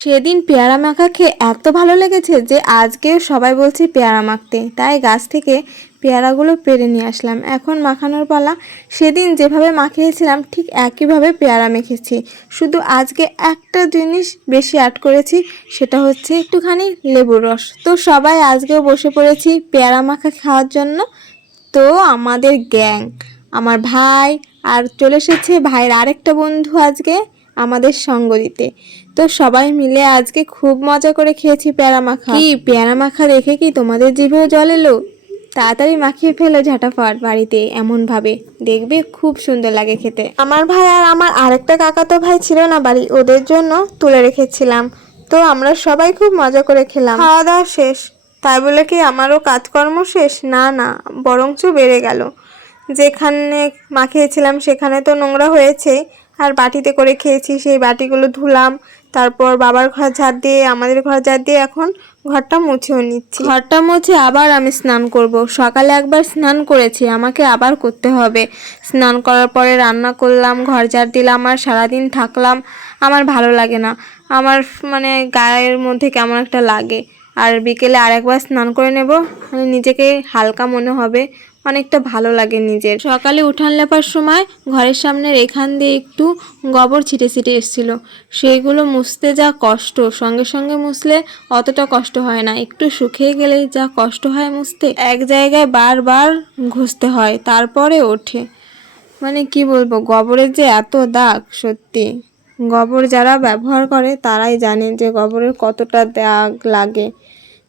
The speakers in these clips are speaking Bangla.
সেদিন পেয়ারা মাখা খেয়ে এত ভালো লেগেছে যে আজকেও সবাই বলছে পেয়ারা মাখতে, তাই গাছ থেকে পেয়ারাগুলো পেড়ে নিয়ে আসলাম। এখন মাখানোর পালা। সেদিন যেভাবে মাখিয়েছিলাম ঠিক একইভাবে পেয়ারা মেখেছি, শুধু আজকে একটা জিনিস বেশি অ্যাড করেছি, সেটা হচ্ছে একটুখানি লেবুর রস। তো সবাই আজকেও বসে পড়েছি পেয়ারা মাখা খাওয়ার জন্য। তো আমাদের গ্যাং, আমার ভাই আর চলে এসেছে ভাইয়ের আরেকটা বন্ধু আজকে আমাদের সঙ্গ দিতে। তো সবাই মিলে আজকে খুব মজা করে খেয়েছি পেয়ারা মাখা। কি পেয়ারা মাখা দেখে কি তোমাদের জিভেও জল এলো? তাড়াতাড়ি মাখিয়ে ফেলো ঝাঁটাফাট বাড়িতে, এমন ভাবে দেখবে খুব সুন্দর লাগে খেতে। আমার ভাই আর আমার আরেকটা কাকাতো ভাই ছিল না বাড়ি, ওদের জন্য তুলে রেখেছিলাম। তো আমরা সবাই খুব মজা করে খেলাম। খাওয়া দাওয়া শেষ, তাই বলে কি আমারও কাজকর্ম শেষ? না না, বরঞ্চ বেড়ে গেল। যেখানে মাখিয়েছিলাম সেখানে তো নোংরা হয়েছে, আর বাটিতে করে খেয়েছি, সেই বাটিগুলো ধুলাম। তারপর বাবার ঘর ঝাড় দিয়ে, আমাদের ঘর ঝাড় দিয়ে এখন ঘরটা মুছেও নিচ্ছি। ঘরটা মুছে আবার আমি স্নান করব। সকালে একবার স্নান করেছি, আমাকে আবার করতে হবে। স্নান করার পরে রান্না করলাম, ঘর ঝাড় দিলাম, আর সারাদিন থাকলাম। আমার ভালো লাগে না, আমার মানে গায়ের মধ্যে কেমন একটা লাগে। আর বিকেলে আরেকবার স্নান করে নেব, মানে নিজেকে হালকা মনে হবে, অনেকটা ভালো লাগে নিজের। সকালে উঠান লেপার সময় ঘরের সামনের এখান দিয়ে একটু গোবর ছিটে ছিটে এসেছিল, সেইগুলো মুছতে যা কষ্ট। সঙ্গে সঙ্গে মুছলে অতটা কষ্ট হয় না, একটু শুকিয়ে গেলে যা কষ্ট হয় মুছতে, এক জায়গায় বারবার ঘষতে হয় তারপরে ওঠে। মানে কি বলবো, গোবরের যে এত দাগ, সত্যি গোবর যারা ব্যবহার করে তারাই জানে যে গোবরের কতটা দাগ লাগে।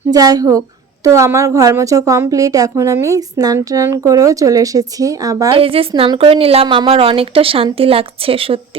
যাই হোক, তো আমার ঘর মোছা কমপ্লিট। এখন আমি স্নান টান করেও চলে এসেছি। আবার এই যে স্নান করে নিলাম, আমার অনেকটা শান্তি লাগছে সত্যি।